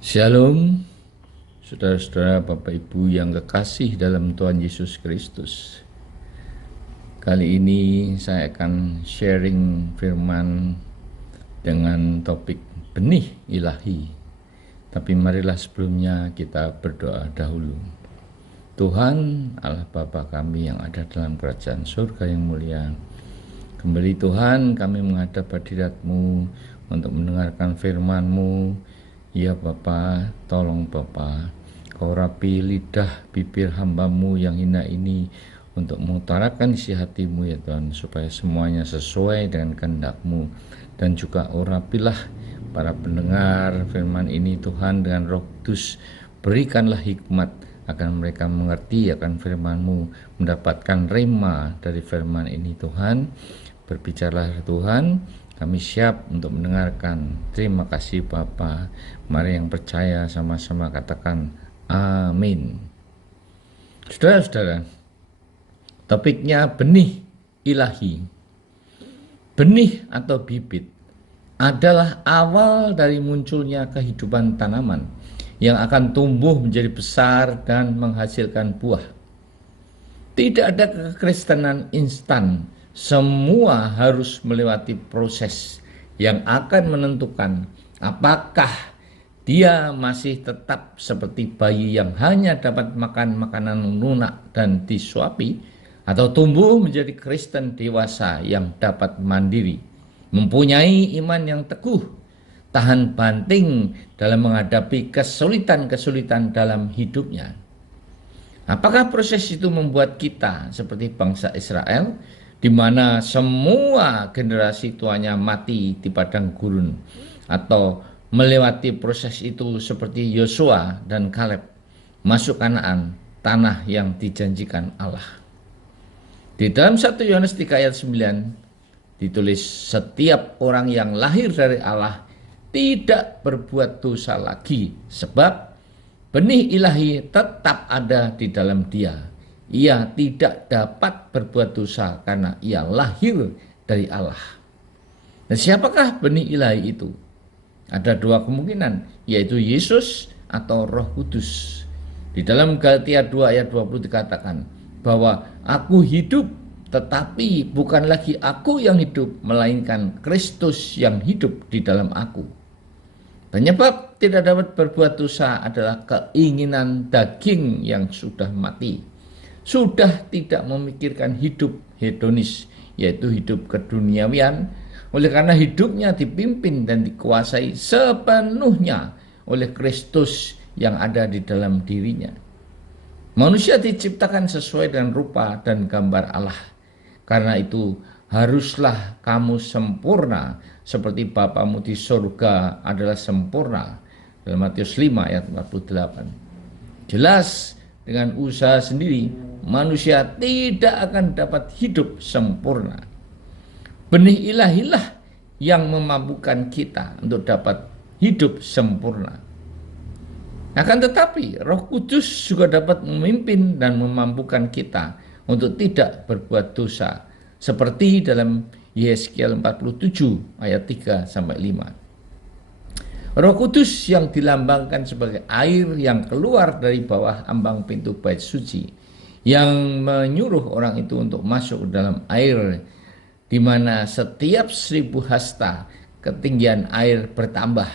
Shalom, saudara-saudara, Bapak Ibu yang kekasih dalam Tuhan Yesus Kristus. Kali ini saya akan sharing firman dengan topik benih ilahi. Tapi marilah sebelumnya kita berdoa dahulu. Tuhan Allah Bapa kami yang ada dalam kerajaan surga yang mulia, kembali Tuhan kami menghadap hadirat-Mu untuk mendengarkan firman-Mu. Ya Bapa, tolong Bapa, Kau rapi lidah bibir hamba-Mu yang hina ini untuk mengutarakan isi hati-Mu ya Tuhan, supaya semuanya sesuai dengan kehendak-Mu. Dan juga rapilah para pendengar firman ini Tuhan dengan Roh Kudus, berikanlah hikmat agar mereka mengerti akan firman-Mu, mendapatkan rema dari firman ini Tuhan. Berbicaralah Tuhan, kami siap untuk mendengarkan. Terima kasih Bapa. Mari yang percaya sama-sama katakan amin. Saudara-saudara, topiknya benih ilahi. Benih atau bibit adalah awal dari munculnya kehidupan tanaman yang akan tumbuh menjadi besar dan menghasilkan buah. Tidak ada kekristenan instan. Semua harus melewati proses yang akan menentukan apakah dia masih tetap seperti bayi yang hanya dapat makan makanan lunak dan disuapi, atau tumbuh menjadi Kristen dewasa yang dapat mandiri, mempunyai iman yang teguh, tahan banting dalam menghadapi kesulitan-kesulitan dalam hidupnya. Apakah proses itu membuat kita seperti bangsa Israel, di mana semua generasi tuanya mati di padang gurun, atau melewati proses itu seperti Yosua dan Kaleb masuk Kanaan, tanah yang dijanjikan Allah? Di dalam 1 Yohanes 3 ayat 9 ditulis, setiap orang yang lahir dari Allah tidak berbuat dosa lagi, sebab benih ilahi tetap ada di dalam dia. Ia tidak dapat berbuat dosa karena ia lahir dari Allah. Dan siapakah benih ilahi itu? Ada dua kemungkinan, yaitu Yesus atau Roh Kudus. Di dalam Galatia 2 ayat 20 dikatakan bahwa aku hidup, tetapi bukan lagi aku yang hidup, melainkan Kristus yang hidup di dalam aku. Penyebab tidak dapat berbuat dosa adalah keinginan daging yang sudah mati. Sudah tidak memikirkan hidup hedonis, yaitu hidup keduniawian. Oleh karena hidupnya dipimpin dan dikuasai sepenuhnya oleh Kristus yang ada di dalam dirinya. Manusia diciptakan sesuai dengan rupa dan gambar Allah. Karena itu haruslah kamu sempurna seperti Bapamu di surga adalah sempurna. Dalam Matius 5 ayat 48. Jelas dengan usaha sendiri manusia tidak akan dapat hidup sempurna. Benih ilahilah yang memampukan kita untuk dapat hidup sempurna. Akan tetapi Roh Kudus juga dapat memimpin dan memampukan kita untuk tidak berbuat dosa, seperti dalam Yeskiel 47 ayat 3 sampai 5. Roh Kudus yang dilambangkan sebagai air yang keluar dari bawah ambang pintu bait suci, yang menyuruh orang itu untuk masuk dalam air, di mana setiap 1000 hasta ketinggian air bertambah,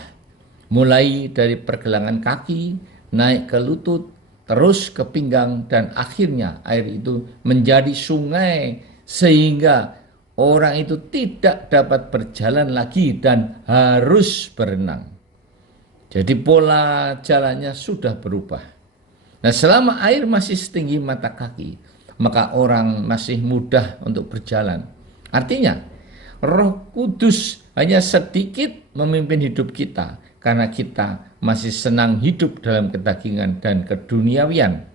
mulai dari pergelangan kaki naik ke lutut, terus ke pinggang, dan akhirnya air itu menjadi sungai sehingga orang itu tidak dapat berjalan lagi dan harus berenang. Jadi pola jalannya sudah berubah. Nah, selama air masih setinggi mata kaki, maka orang masih mudah untuk berjalan. Artinya, Roh Kudus hanya sedikit memimpin hidup kita karena kita masih senang hidup dalam kedagingan dan keduniawian.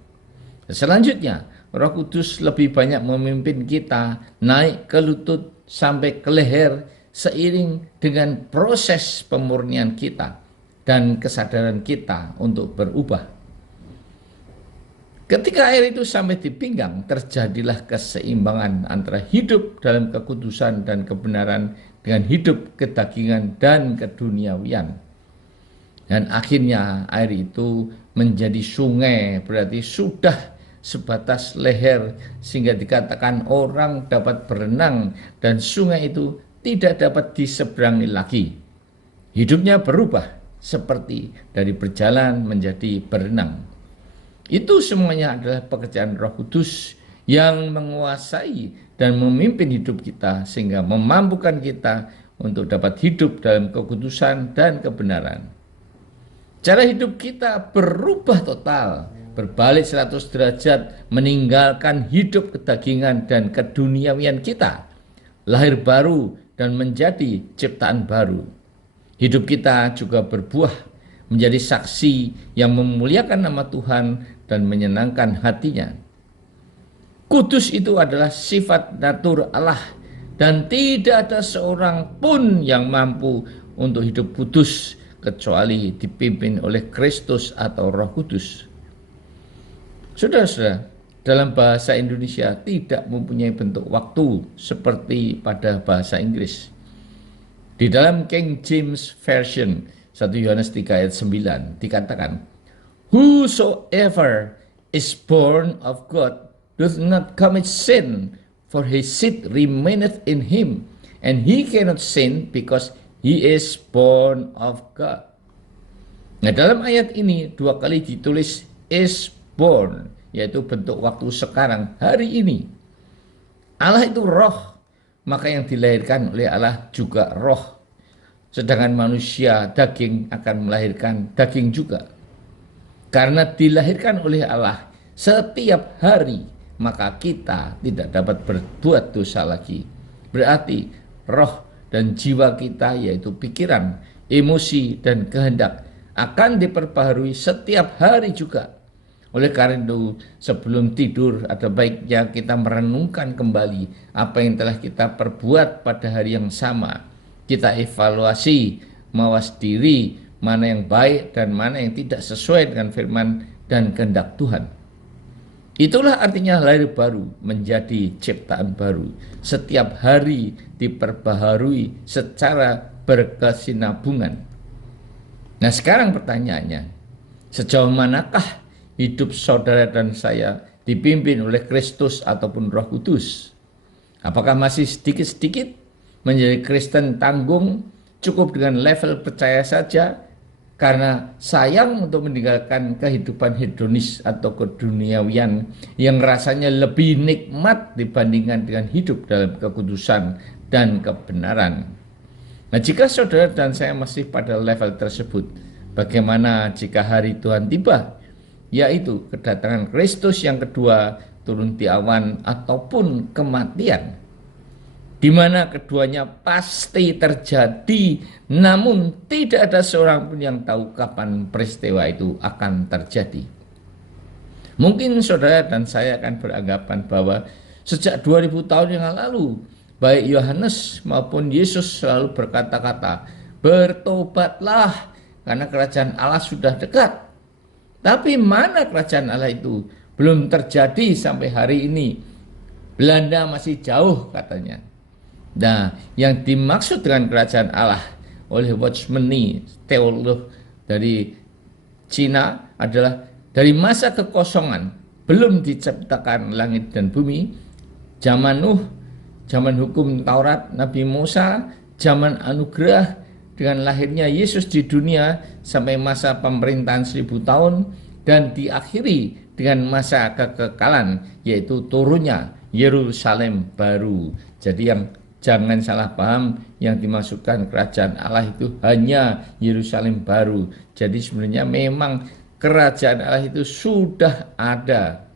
Selanjutnya, Roh Kudus lebih banyak memimpin kita naik ke lutut sampai ke leher seiring dengan proses pemurnian kita dan kesadaran kita untuk berubah. Ketika air itu sampai di pinggang, terjadilah keseimbangan antara hidup dalam kekudusan dan kebenaran dengan hidup kedagingan dan keduniawian. Dan akhirnya air itu menjadi sungai, berarti sudah sebatas leher, sehingga dikatakan orang dapat berenang dan sungai itu tidak dapat diseberangi lagi. Hidupnya berubah seperti dari berjalan menjadi berenang. Itu semuanya adalah pekerjaan Roh Kudus yang menguasai dan memimpin hidup kita, sehingga memampukan kita untuk dapat hidup dalam kekudusan dan kebenaran. Cara hidup kita berubah total, berbalik 100 derajat, meninggalkan hidup kedagingan dan keduniawian kita, lahir baru dan menjadi ciptaan baru. Hidup kita juga berbuah menjadi saksi yang memuliakan nama Tuhan dan menyenangkan hatinya. Kudus itu adalah sifat natur Allah, dan tidak ada seorang pun yang mampu untuk hidup kudus kecuali dipimpin oleh Kristus atau Roh Kudus. Saudara-saudara, dalam bahasa Indonesia tidak mempunyai bentuk waktu seperti pada bahasa Inggris. Di dalam King James Version 1 Yohanes 3 ayat 9 dikatakan, "Whosoever is born of God doth not commit sin, for his seed remaineth in him, and he cannot sin because he is born of God." Nah, dalam ayat ini 2 kali ditulis is born, yaitu bentuk waktu sekarang, hari ini. Allah itu roh, maka yang dilahirkan oleh Allah juga roh. Sedangkan manusia daging akan melahirkan daging juga. Karena dilahirkan oleh Allah setiap hari, maka kita tidak dapat berbuat dosa lagi. Berarti roh dan jiwa kita, yaitu pikiran, emosi, dan kehendak, akan diperbaharui setiap hari juga. Oleh karena itu, sebelum tidur ada baiknya kita merenungkan kembali apa yang telah kita perbuat pada hari yang sama. Kita evaluasi, mawas diri, mana yang baik dan mana yang tidak sesuai dengan firman dan kehendak Tuhan. Itulah artinya lahir baru, menjadi ciptaan baru. Setiap hari diperbaharui secara berkesinambungan. Nah, sekarang pertanyaannya, sejauh manakah hidup saudara dan saya dipimpin oleh Kristus ataupun Roh Kudus? Apakah masih sedikit-sedikit menjadi Kristen tanggung, cukup dengan level percaya saja, karena sayang untuk meninggalkan kehidupan hedonis atau keduniawian yang rasanya lebih nikmat dibandingkan dengan hidup dalam kekudusan dan kebenaran? Nah, jika saudara dan saya masih pada level tersebut, bagaimana jika hari Tuhan tiba, yaitu kedatangan Kristus yang kedua turun di awan ataupun kematian, di mana keduanya pasti terjadi, namun tidak ada seorang pun yang tahu kapan peristiwa itu akan terjadi. Mungkin saudara dan saya akan beranggapan bahwa sejak 2000 tahun yang lalu, baik Yohanes maupun Yesus selalu berkata-kata, "Bertobatlah, karena kerajaan Allah sudah dekat." Tapi mana kerajaan Allah itu? Belum terjadi sampai hari ini. Belanda masih jauh katanya. Nah, yang dimaksud dengan kerajaan Allah oleh Watchman Nee, teolog dari Cina, adalah dari masa kekosongan, belum diciptakan langit dan bumi, zaman Nuh, zaman hukum Taurat Nabi Musa, zaman anugerah dengan lahirnya Yesus di dunia sampai masa pemerintahan 1000 tahun, dan diakhiri dengan masa kekekalan, yaitu turunnya Yerusalem baru. Jadi yang jangan salah paham, yang dimaksudkan kerajaan Allah itu hanya Yerusalem baru. Jadi sebenarnya memang kerajaan Allah itu sudah ada.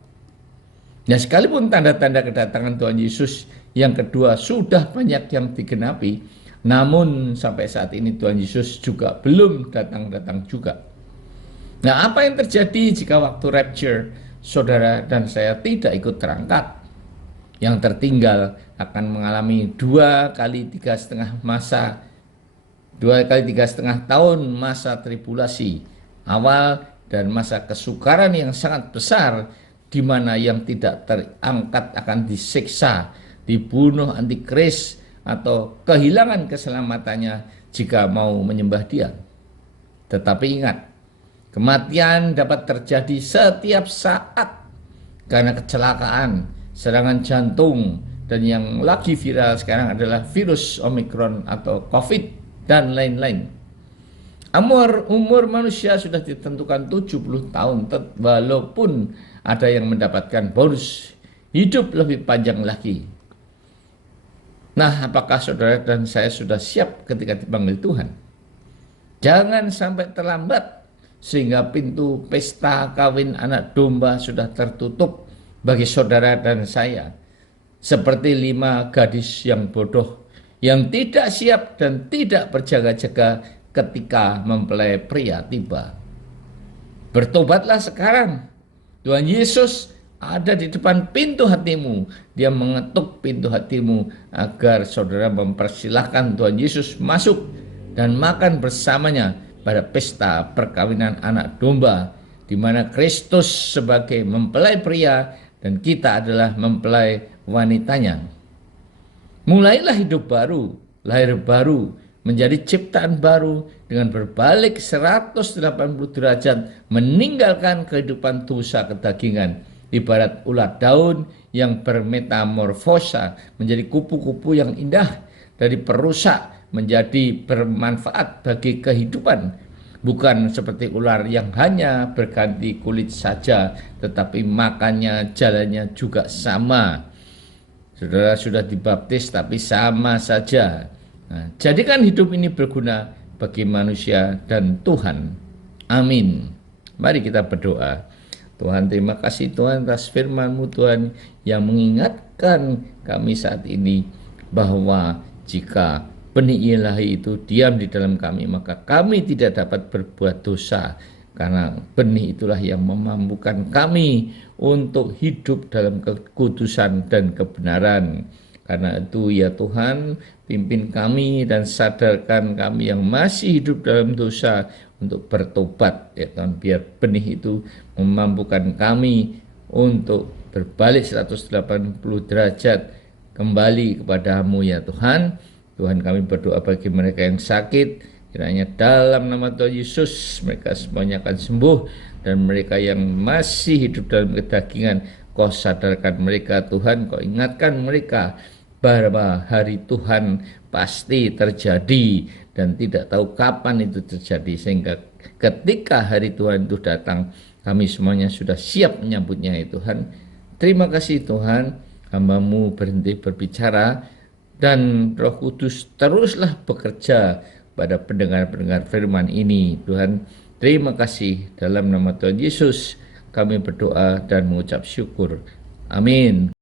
Nah, sekalipun tanda-tanda kedatangan Tuhan Yesus yang kedua sudah banyak yang digenapi, namun sampai saat ini Tuhan Yesus juga belum datang-datang juga. Nah, apa yang terjadi jika waktu rapture saudara dan saya tidak ikut terangkat? Yang tertinggal akan mengalami 2 kali 3,5 masa, 2 kali 3,5 tahun masa tribulasi awal dan masa kesukaran yang sangat besar, di mana yang tidak terangkat akan disiksa, dibunuh antikris, atau kehilangan keselamatannya jika mau menyembah Dia. Tetapi ingat, kematian dapat terjadi setiap saat karena kecelakaan, serangan jantung, dan yang lagi viral sekarang adalah virus Omicron atau COVID dan lain-lain. Umur manusia sudah ditentukan 70 tahun, walaupun ada yang mendapatkan bonus hidup lebih panjang lagi. Nah, apakah saudara dan saya sudah siap ketika dipanggil Tuhan? Jangan sampai terlambat sehingga pintu pesta kawin anak domba sudah tertutup bagi saudara dan saya. Seperti 5 gadis yang bodoh, yang tidak siap dan tidak berjaga-jaga ketika mempelai pria tiba. Bertobatlah sekarang. Tuhan Yesus ada di depan pintu hatimu. Dia mengetuk pintu hatimu agar saudara mempersilahkan Tuhan Yesus masuk dan makan bersamanya pada pesta perkawinan anak domba, di mana Kristus sebagai mempelai pria dan kita adalah mempelai wanitanya. Mulailah hidup baru, lahir baru, menjadi ciptaan baru dengan berbalik 180 derajat, meninggalkan kehidupan dosa kedagingan, ibarat ulat daun yang bermetamorfosa menjadi kupu-kupu yang indah, dari perusak menjadi bermanfaat bagi kehidupan, bukan seperti ular yang hanya berganti kulit saja, tetapi makannya, jalannya juga sama. Saudara sudah dibaptis tapi sama saja. Nah, jadikan hidup ini berguna bagi manusia dan Tuhan. Amin. Mari kita berdoa. Tuhan, terima kasih Tuhan atas firman-Mu Tuhan, yang mengingatkan kami saat ini bahwa jika benih ilahi itu diam di dalam kami, maka kami tidak dapat berbuat dosa, karena benih itulah yang memampukan kami untuk hidup dalam kekudusan dan kebenaran. Karena itu ya Tuhan, pimpin kami dan sadarkan kami yang masih hidup dalam dosa untuk bertobat ya Tuhan, biar benih itu memampukan kami untuk berbalik 180 derajat kembali kepada-Mu ya Tuhan. Tuhan, kami berdoa bagi mereka yang sakit, kiranya dalam nama Tuhan Yesus mereka semuanya akan sembuh, dan mereka yang masih hidup dalam kedagingan, Kau sadarkan mereka Tuhan, Kau ingatkan mereka bahwa hari Tuhan pasti terjadi dan tidak tahu kapan itu terjadi, sehingga ketika hari Tuhan itu datang, kami semuanya sudah siap menyambutnya ya Tuhan. Terima kasih Tuhan, hamba-Mu berhenti berbicara, dan Roh Kudus teruslah bekerja pada pendengar-pendengar firman ini Tuhan. Terima kasih, dalam nama Tuhan Yesus kami berdoa dan mengucap syukur. Amin.